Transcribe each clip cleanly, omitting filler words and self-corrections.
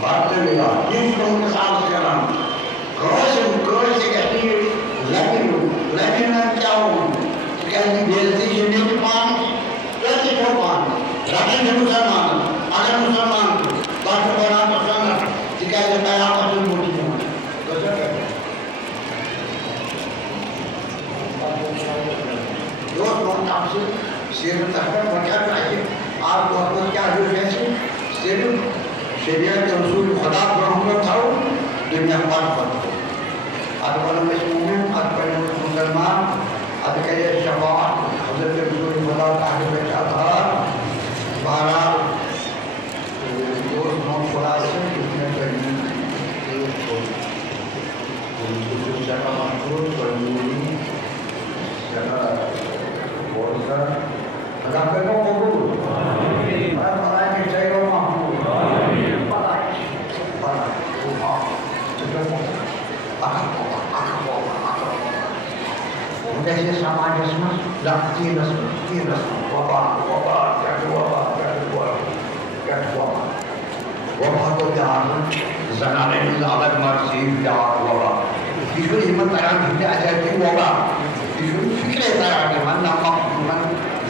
Bartolomeo, influence Amsterdam, cross getting Latin and Town, can be built in the pond, 24 pond, Latin Musaman, Adam Musaman, Bartolomeo Sana, the guy that I have to put in. Those non council, Sierra Tata, what have I? Our government can do this, شریعت رسول خدا برحمت تھا دنیا پاک پر اکبر مسلمان اکبر مسلمان ادکر شفاعت حضرت رسول خدا کا بیٹا تھا بہرحال دوست نو خدا سے کتنے قریب جگہ محفوظ قبولی جگہ بہت سا اللہ کرو قبول میں بنائے کہ چاہیے محفوظ Jadi sama aja semua, tiras, wabah, wabah tu jangan, zangan ini alat masih jangan wabah. Isu iman tayang kita aja di wabah, isu fikir tayang di mana nampak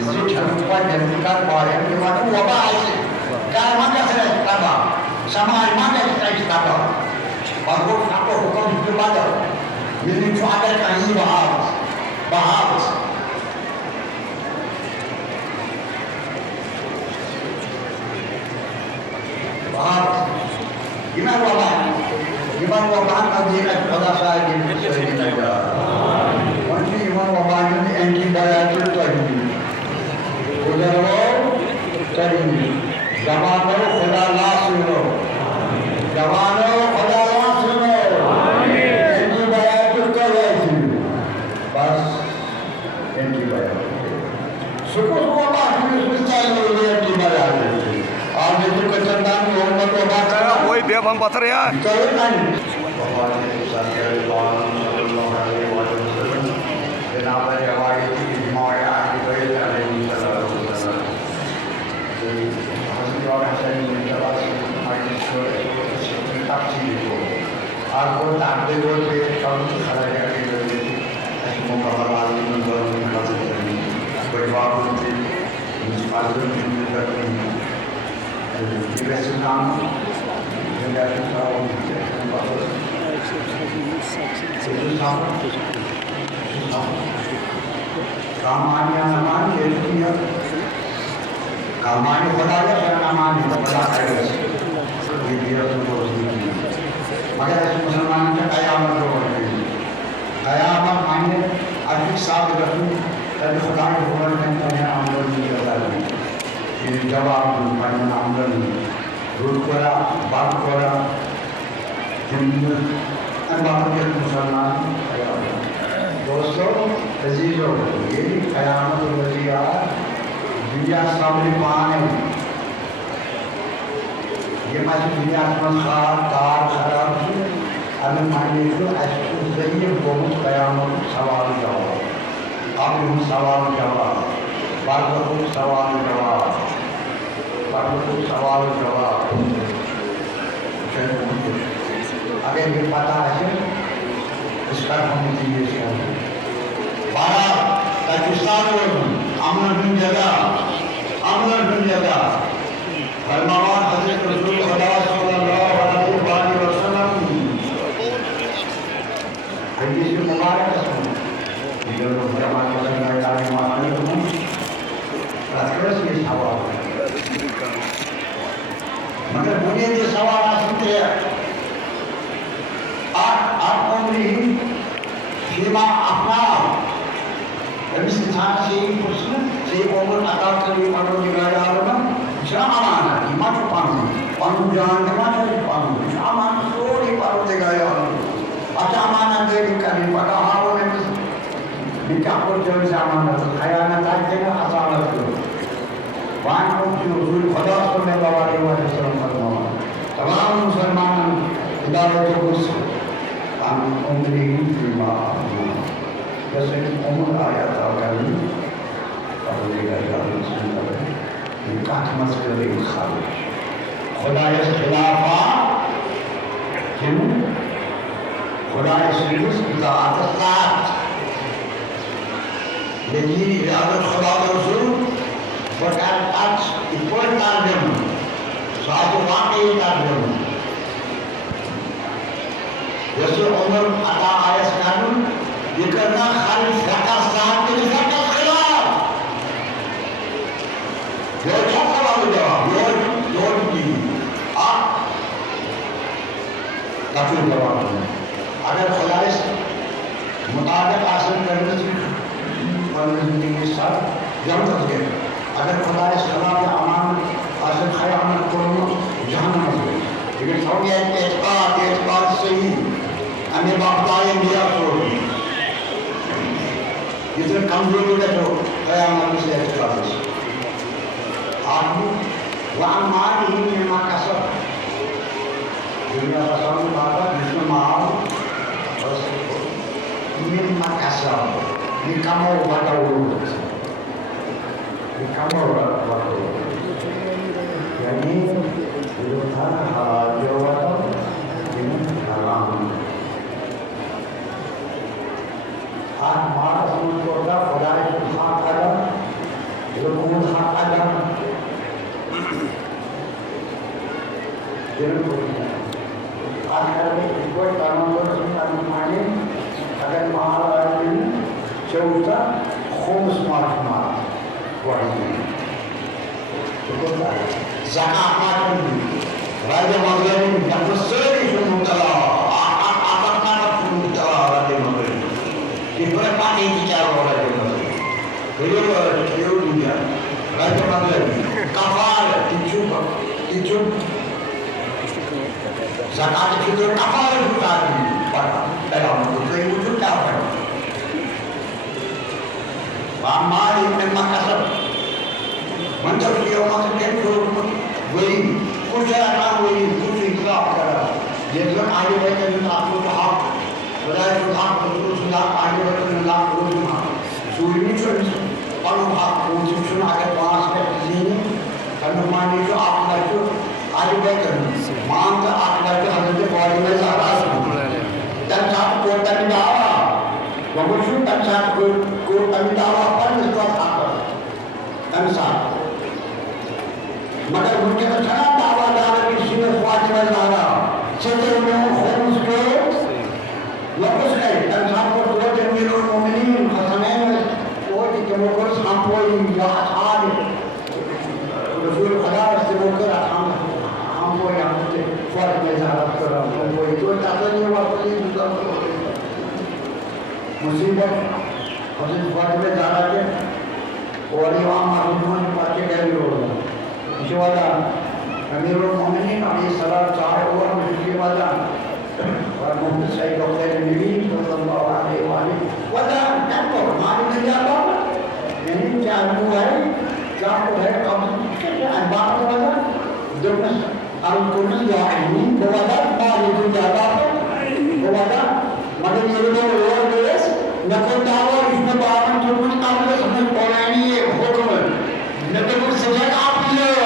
zaman panjang kan bayang di mana wabah aja. Kalau mana saya tambah, sama mana kita tambah. Baru apa hukum itu ada, ini cuma ada kali bahas. Bahas. Iman wabah nanti pada saya di sini saja. Nanti iman wabah ini antibiotik tadi. Udah tadi. Zaman itu khuda Allah suruh. Zaman itu khuda Allah suruh. Antibiotik tadi. Bas antibiotik. Syukur wabah ini mesti antibiotik. آج جو کچندان کی امت کو بات کرا وہی بے بم پتھر ہے چلو نہیں بابا نے صلی اللہ علیہ وسلم جناب روایتی مولا علیہ السلام حضرت اور حسین بن عباس کی تفسیر کو آپ کو تعبیر اور بے کم خرج کے لیے اسمو کا عالم میں حاضر کریں کوئی بات نہیں معلوم نہیں کرتے Diversitam Kamanya namanya dia Kamanya khudaya dan namanya khudaya dia terus ini maka Musliman kiamat kiamat mana ada satu rasul dan khudaya bukan hanya amal dia ini jawab banyak ambil rukura, bakura, jumlah, anbagian Musliman. Dosto, azizo, ini kiamat berjaya, dunia sambil panen. Dia masih dunia semasa tar, ada mana itu asal jadi bonus kiamat sawal jawab, abim sawal jawab, bakul sawal jawab. Perlu sawal jawab. Agar kita tahu sekarang kami di sini. Para Pakistan aman menjaga. Firman Hazrat Rasul Sallallahu Alaihi Wasallam. Hadis Mubarak. Dia berfirman tentang kalimat ini. Terus ini sawal. مگر بنیادی سوال آستے ہیں آپ عمری فیما اپنا استثان سے پرسن سے عمر عطا کری پڑھو جگایا آرہا جا آمانا ایما چھو پانو جان دما چھو پانو جا آمانا سوری پڑھو جگایا آرہا اچھا آمانا دے کری پڑھا ہاو نے نکاح پر جو آمانا خیانت آتے ہیں حسانت کرو وان کو رسول خدا صلی اللہ علیہ وسلم فرمایا تمام مسلمان ہدایت کو ہم عمری فیما جیسے عمر آیا تھا کبھی اور یہ اللہ رسول اللہ نکاح مسئلے خارج خدا اس خلافہ الجزء بتاع الصلاة يجي إرادة خدا الرسول وكان قد يقول ترجمة صلاة واقعي ترجمة رسول عمر عطا آية قانون يكرنا خالد زكاة صلاة کے زکاة خلاف یہ کیا سوال جواب یہ کی آپ کافی جواب اگر خدا اس مطابق حاصل کرنے سے زندگی کے ساتھ جم تک گئے اگر خدا اس خلاف امان حاصل خیانت کرنا جہنم میں گئے لیکن سوگی اعتقاد صحیح ہمیں باقدائے میرا چھوڑ جتنے کمزوری کا جو قیامت سے اعتقاد ہے آدمی وہاں مال ہی میں ماں کا سب دنیا کا سب بابا جس میں مال من ماں کا سب یہ کاموں والا وہ یہ کاموں والا یعنی جو تھا جو والا حرام آج ماں سمجھ کو ہوتا خدا نے حق آدم جو خود حق آدم آج کل میں کوئی کاموں کو سنتا نمانے اگر مہار آدمی چوتا خمس مارشمار وحیدی زکاة مارشمار راجہ مغلبی نفسری شو مبتلا آقا شو مبتلا راجہ مغلبی یہ پر پانی کی چار ہو راجہ مغلبی یہ دنیا راجہ مغلبی کفار تیچو زکاة فطر کفار ہوتا ہے پڑھا پیغام کو تو یہ وجود کیا پڑھا وَعَمَّا مِمَّا كَسَبْ منطق کیا مقصد ہے جو وہی کچھ اعلان ہوئی کچھ اطلاق کرا جیسے آئے ہوئے کہ جو آپ کو حق خدای جو حق رسول صلی اللہ آئے ہوئے کہ اللہ کو جو حق سوئی چھوڑ پڑھو حق کون سے چھوڑ آگے پانس کے تزینی کنمانی جو آپ کا جو آئے ہوئے کہ مان کا آپ کا جو حضرت بولی میں زیادہ سکتے تن ساتھ کو تن دعویٰ ومشو تن ساتھ کو تن دعویٰ پر اس کا ساتھ تن ساتھ مگر مجھے تو چھنا دعویٰ دارہ کی سنہ فاطمہ زہرا ستر میں خمس کو لپس گئے تنسان کو دو امیر المومنین حسنین کوئی کہ مقرص ہم کوئی یا اصحاب رسول خدا سے مقر ہم کوئی ہم سے فاطمہ زہرا کرا ہم کوئی جو چاہتا نہیں واقعی دوسرا مصیبت حضرت فاطمہ زہرا کے اور امام معلومان پاکے گئے بھی ہو گئے اس وجہ امیر المومنین علیہ السلام چاہے ہوا مجھے وجہ اور محمد سعید اقلیل نبی صلی اللہ علیہ وآلہ وجہ کہتا ہماری نہیں جاتا یعنی چاہتا ہے چاہتا ہے کبھی بات وجہ درمس الکرسی یا علمین بوجہ مالی نہیں جاتا بوجہ مگر یہ لوگ روز دیس نکل دعوی اس میں بارن تو کچھ قابل سمجھ پولانی ہے حکم ہے نکل کچھ سمجھ آپ لیے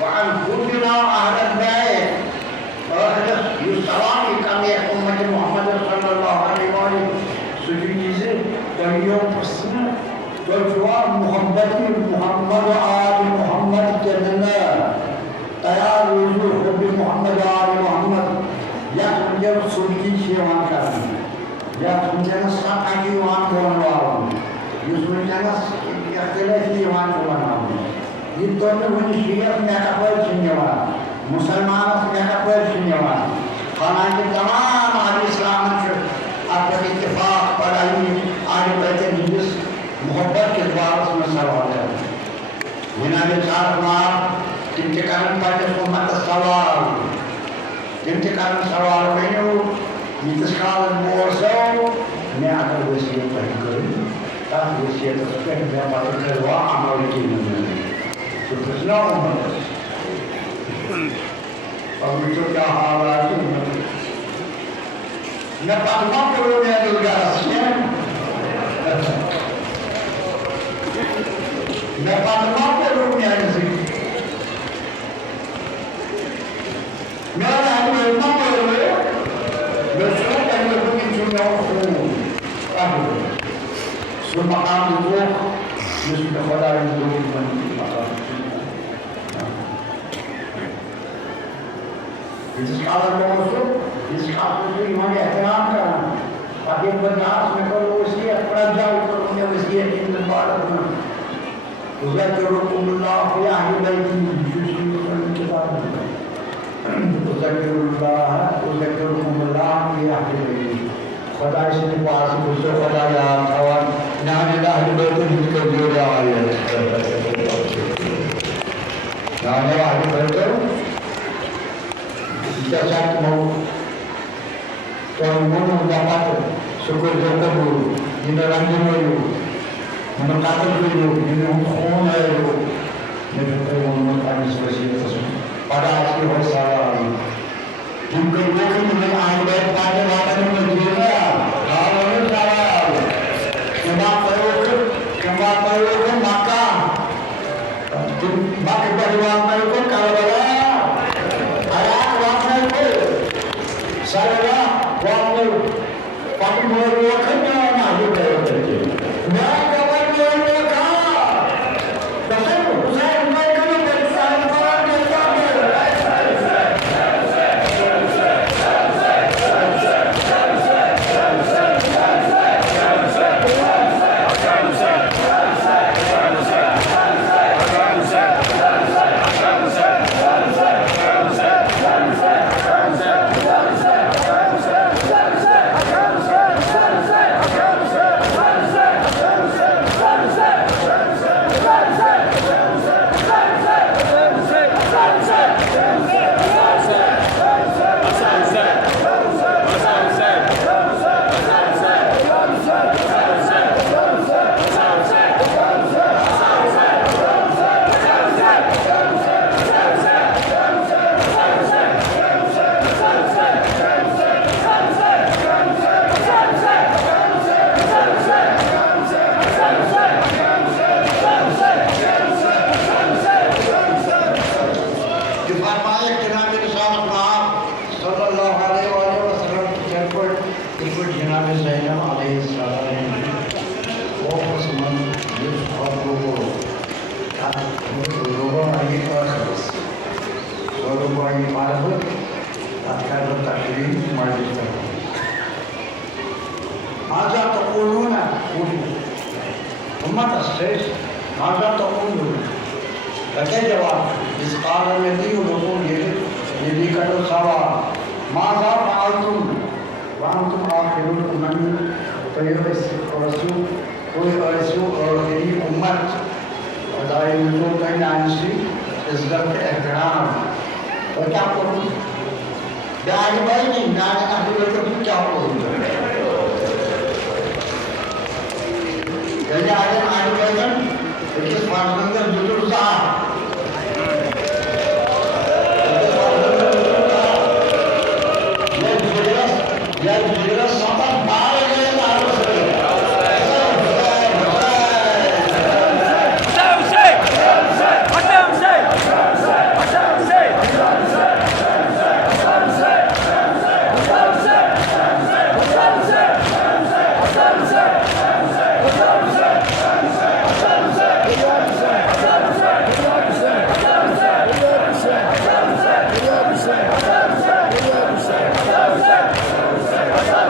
وعن خلقنا أهل البيت وأهل يسراني كم يحكم محمد صلى الله عليه وآله سجود یا ونکس سطحی بولن والن اس ونکس اختلافی بناؤن یہ تو ون شیعت مے کپر نوان مسلمانس مے کپر نوان حالانکہ تمام اہل اسلام اتر اتفاق پڑھائی آگے بڑھتے ہندس محبت کے بارس میں سوال ہے جناب چارمار تم کرن پنس امت سوال تم کرن سوال ونو یتس کالس بوزو مے اگر وصیت تہ کرو تر وصیت پہ مے پتہ کروا عمل کن نا امت اور وچو کیا حالات مے پتہ ما کرو مے گرس مے پتہ ما کرو مے میرا ہمیں ما کرو میں سو پہلے بھی جو خون سو مقام لوگ جس میں خدا لوگ بنتی مقام اس کالر کو اس کالر کو ایمان احترام کرنا پاکر بنداز میں کرو وصیت پڑھ جاؤ کرو میں وصیت ان مبارک میں اذکرکم اللہ فی اہل بیتی اذکرکم اللہ فی اہل بیتی خدا اس نے پاس بزرگ خدا یاد تھوان نام اہل بیت ہند کو جوڑا آئے نام اہل بیت kita satu mau kalau mau dapat syukur syukur dulu di dalam dulu menekatkan dulu di dalam khona dulu dan kita menemukan sesuatu tersebut pada akhir wasallam juga bukan dengan ayat pada waktu menjadi kalau salah kembali ke Makkah maka pada waktu itu kalau saya waktu pakai meruakannya nah juga terjadi. Nah kawan meruakan, betul. Saya mereka dari sana orang yang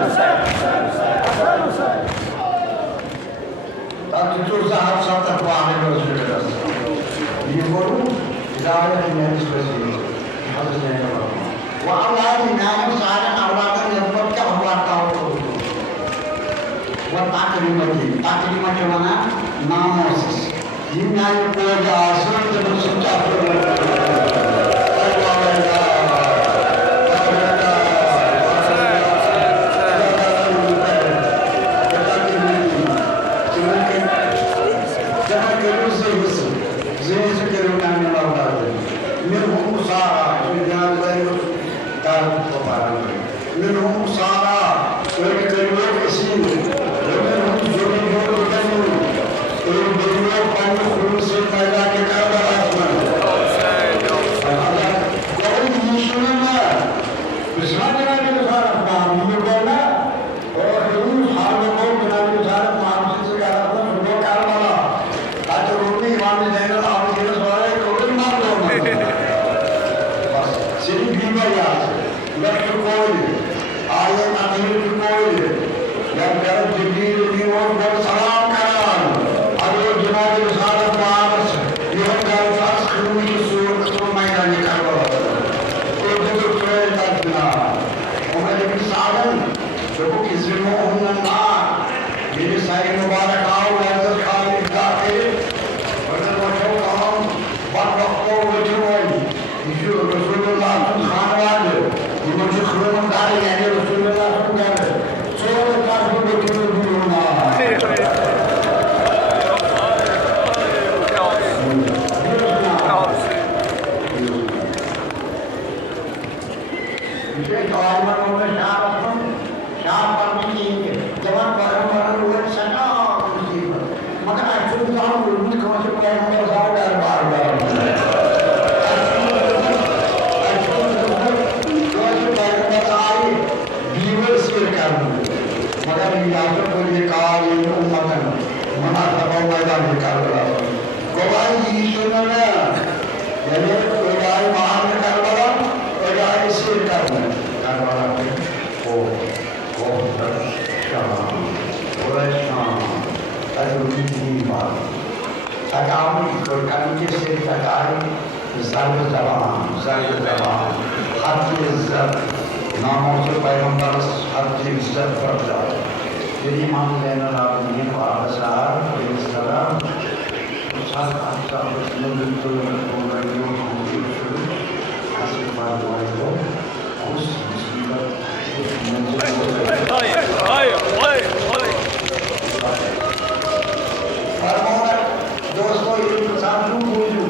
Say Takdim açılana namussuz. Dünyayı koydu asır, tıpkı çapı. منهم صارا ويكلمون كثير ومنهم زوجين وكانوا ويبدلون عن خلوص الميدان كربلاء وهم يشرون بسمعنا بنصارى فهم يقولون وهم حاربون بنا بنصارى فهم سيسكارا فهم كربلاء أتروني إمام زين العابدين صلى كل ما دون بس سيدي بيما ياس لكن قولي آیت امیر کوئی یا در جبریل دیوان پر سلام کران ادو جناب رسالت مارس یہ در فاس خروی سور تو میدان کربلا تو جو کوئی تنا عمر بن سالم جو کسی موہن النار میرے سائے مبارک آؤ عزت خالق داخل وزن وشو کام وقت وجوہی یہ رسول اللہ خانوان مجھے خرم داری ہے رسول اللہ صلی اللہ علیہ وسلم سورہ کافر بکر دیونا یہ تعالیٰ میں شاہ پرمی کی جوان پرم ہوئے سنا مگر اچھو جان علمی کھو سے پیغمبر صاحب دربار مگر یاد کو یہ کہا یہ امت مناسبہ میدان کربلا گواہی یسوع نے یعنی گواہی مہان کربلا گواہی سیر کربلا او شام ادوی بات تکامی کرکانی کے سے تکائی زرد زبان حد عزت ناموز پیغمبر حد عزت پر جائے یعنی امام زین العابدین و آبسار علیہ السلام ساتھ آفتا بسنو بلتو رکھو رکھو رکھو حسن بار دعائی کو اس مصیبت فرمونا دوستو یہ سامنو بوجو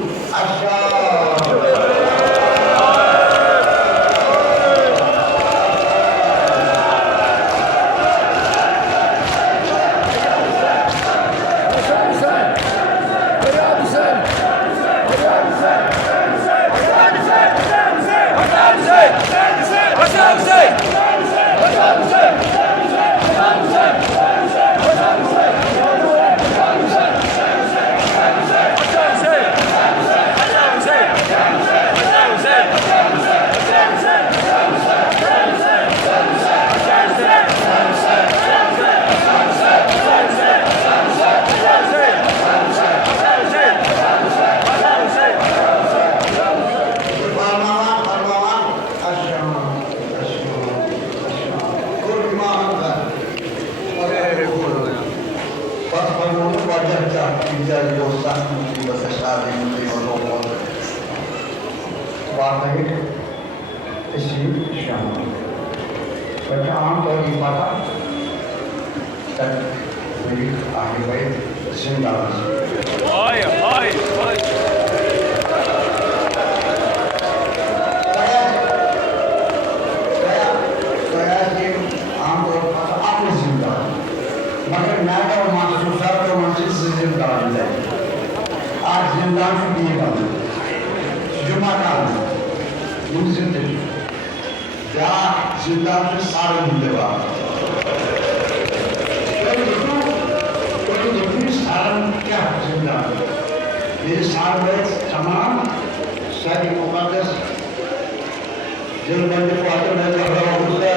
بچہ عام طور کی پاتا تک میری آگے بڑھ زندہ مگر میں اور محسوسات کو منصف سے زندہ ہے آج زندہ شکریہ کرنا جمعہ کرنا یہ زندگی یا زندہ سے سارے ملے بات کوئی دیکھو سارن کیا زندہ یہ سارے تمام ساری مقدس دل بندے کو آتے میں کر رہا ہوں خدا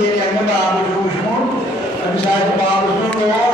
Jadi yang kita ambil semua, kami saya bawa semua.